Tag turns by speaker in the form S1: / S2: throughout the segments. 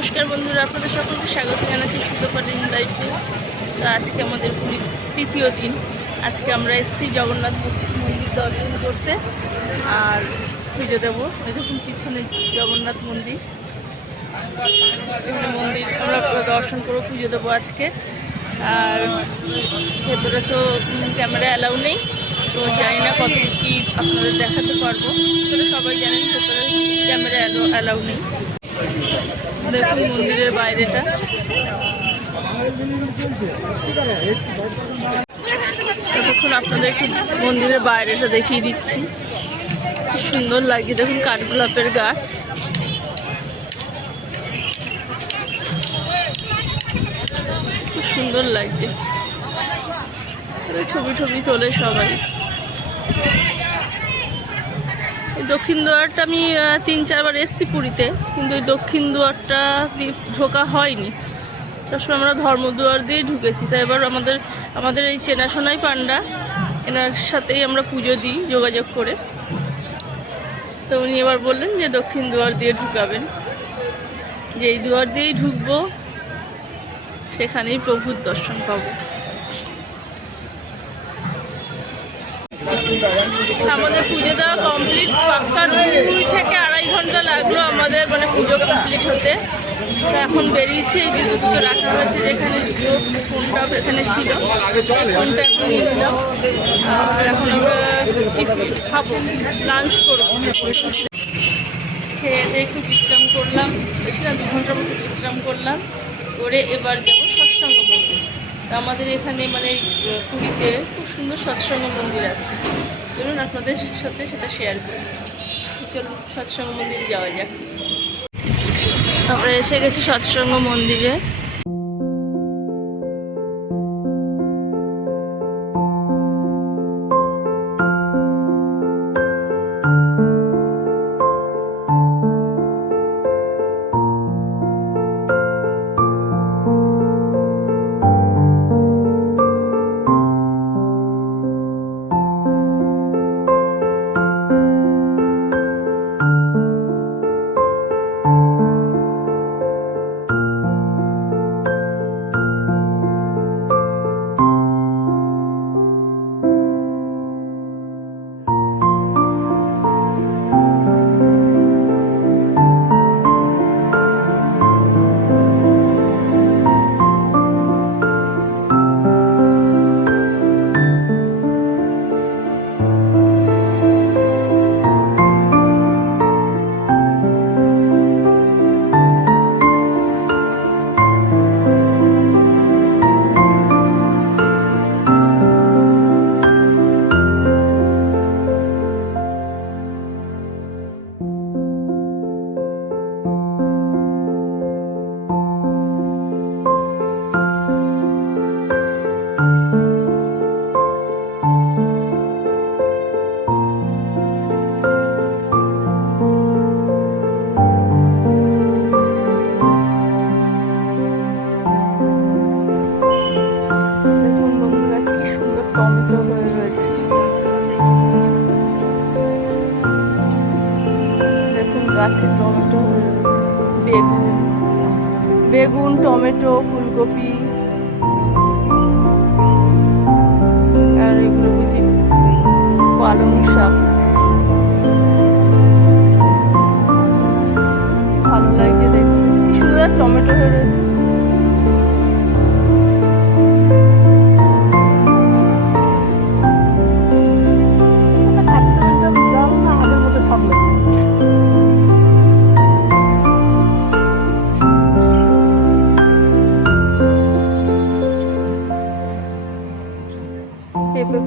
S1: নমস্কার বন্ধুরা, আপনাদের সকলকে স্বাগত জানাচ্ছি সুতোপাটিন লাইফে তো আজকে আমাদের পুরীর তৃতীয় দিন। আজকে আমরা এসেছি জগন্নাথ মন্দির দর্শন করতে। আর পুজো দেবো। এরকম পিছনে জগন্নাথ মন্দির। মন্দির, আমরা দর্শন করব, পুজো দেবো আজকে। আর ভেতরে তো ক্যামেরা অ্যালাউ নেই, তো জানি না কত কী আপনাদের দেখাতে পারব। সবাই জানেন, ভেতরে ক্যামেরা অ্যালাউ নেই। দেখুন মন্দিরের বাইরেটা। ততক্ষণ আপনাদের মন্দিরের বাইরেটা দেখিয়ে দিচ্ছি। সুন্দর লাগে দেখুন কাঠগোলাপের গাছ। খুব সুন্দর লাগছে। ছবি টবি তোলে সবাই। দক্ষিণ দুয়ারটা আমি তিন চারবার এসছি পুরীতে, কিন্তু ওই দক্ষিণ দুয়ারটা দিয়ে ঢোকা হয়নি। সবসময় আমরা ধর্মদুয়ার দিয়ে ঢুকেছি তাই এবার আমাদের আমাদের এই চেনাশোনাই পান্ডা, এনার সাথেই আমরা পুজো দিই যোগাযোগ করে। তো উনি এবার বললেন যে দক্ষিণ দুয়ার দিয়ে ঢুকাবেন। যে এই দুয়ার দিয়েই ঢুকবো, সেখানেই প্রভুর দর্শন পাবো। আমাদের পুজো দেওয়া কমপ্লিট পাক্কা দুই থেকে আড়াই ঘণ্টা লাগল আমাদের মানে পুজো কমপ্লিট হতে। এখন বেরিয়েছি, এই জুতো দুটো রাখা হয়েছে যেখানে জুতো এখানে ছিল। ফোনটা এখন নিয়ে নিলাম। আর এখন আমরা খাব লাঞ্চ করব। খেয়ে দিয়ে একটু বিশ্রাম করলাম। বেশি না, দু ঘণ্টার মতো বিশ্রাম করলাম। করে এবার যাব সৎসঙ্গ মন্দির। আমাদের এখানে মানে পুরীতে খুব সুন্দর সৎসঙ্গ মন্দির আছে। চলুন আপনাদের সাথে সেটা শেয়ার করি। চলুন সৎসঙ্গ মন্দির যাওয়া যাক। তারপরে এসে গেছি সৎসঙ্গ মন্দিরে। গাছে টমেটো বেগুন। বেগুন টমেটো ফুলকপি। আর এগুলো বুঝি পালং শাক।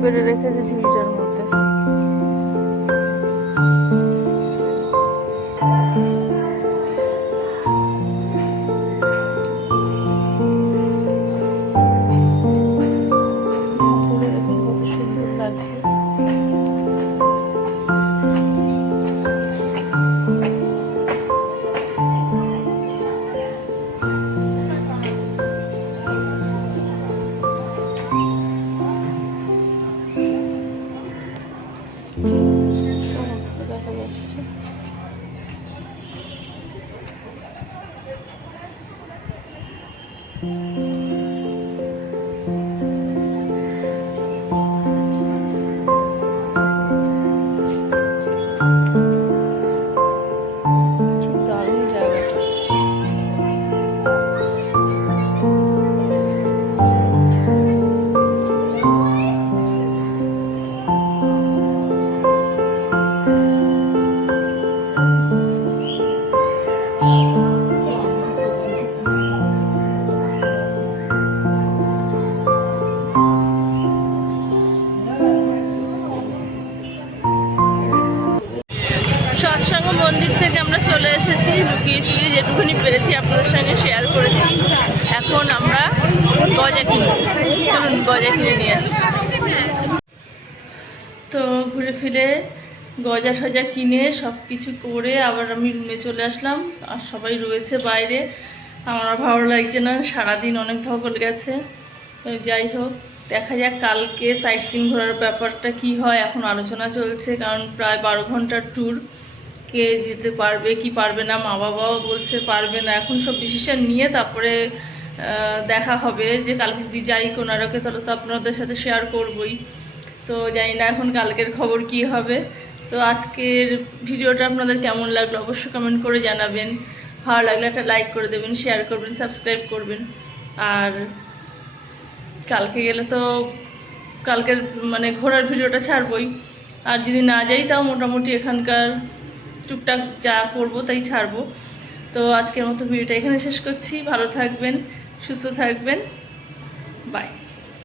S1: পেরে রেখেছে ঝুড়িটার মধ্যে। যাচ্ছে করেছি। এখন আমরা গজা কিনবো চলুন গজা কিনে নিয়ে আসি। তো ঘুরে ফিরে গজা টজা কিনে সব কিছু করে আবার আমি রুমে চলে আসলাম। আর সবাই রয়েছে বাইরে। আমার ভালো লাগছে না। সারাদিন অনেক ধকল গেছে। তো যাই হোক, দেখা যাক কালকে সাইট সিং ঘোরার ব্যাপারটা কি হয়। এখন আলোচনা চলছে, কারণ প্রায় বারো ঘণ্টার ট্যুর কে যেতে পারবে, কি পারবে না মা বাবাও বলছে পারবে না। এখন সব ডিসিশন নিয়ে তারপরে দেখা হবে যে কালকে যদি যাই কোনারকে, তাহলে তো আপনাদের সাথে শেয়ার করবই। তো জানি না এখন কালকের খবর কি হবে। তো আজকের ভিডিওটা আপনাদের কেমন লাগল অবশ্যই কমেন্ট করে জানাবেন। ভালো লাগলে একটা লাইক করে দেবেন শেয়ার করবেন সাবস্ক্রাইব করবেন। আর কালকে গেলে তো কালকের মানে ঘোরার ভিডিওটা ছাড়বই। আর যদি না যাই, তাও মোটামুটি এখানকার টুকটাক যা করব তাই ছাড়বো। তো আজকের মতো ভিডিওটা এখানে শেষ করছি। ভালো থাকবেন, সুস্থ থাকবেন। বাই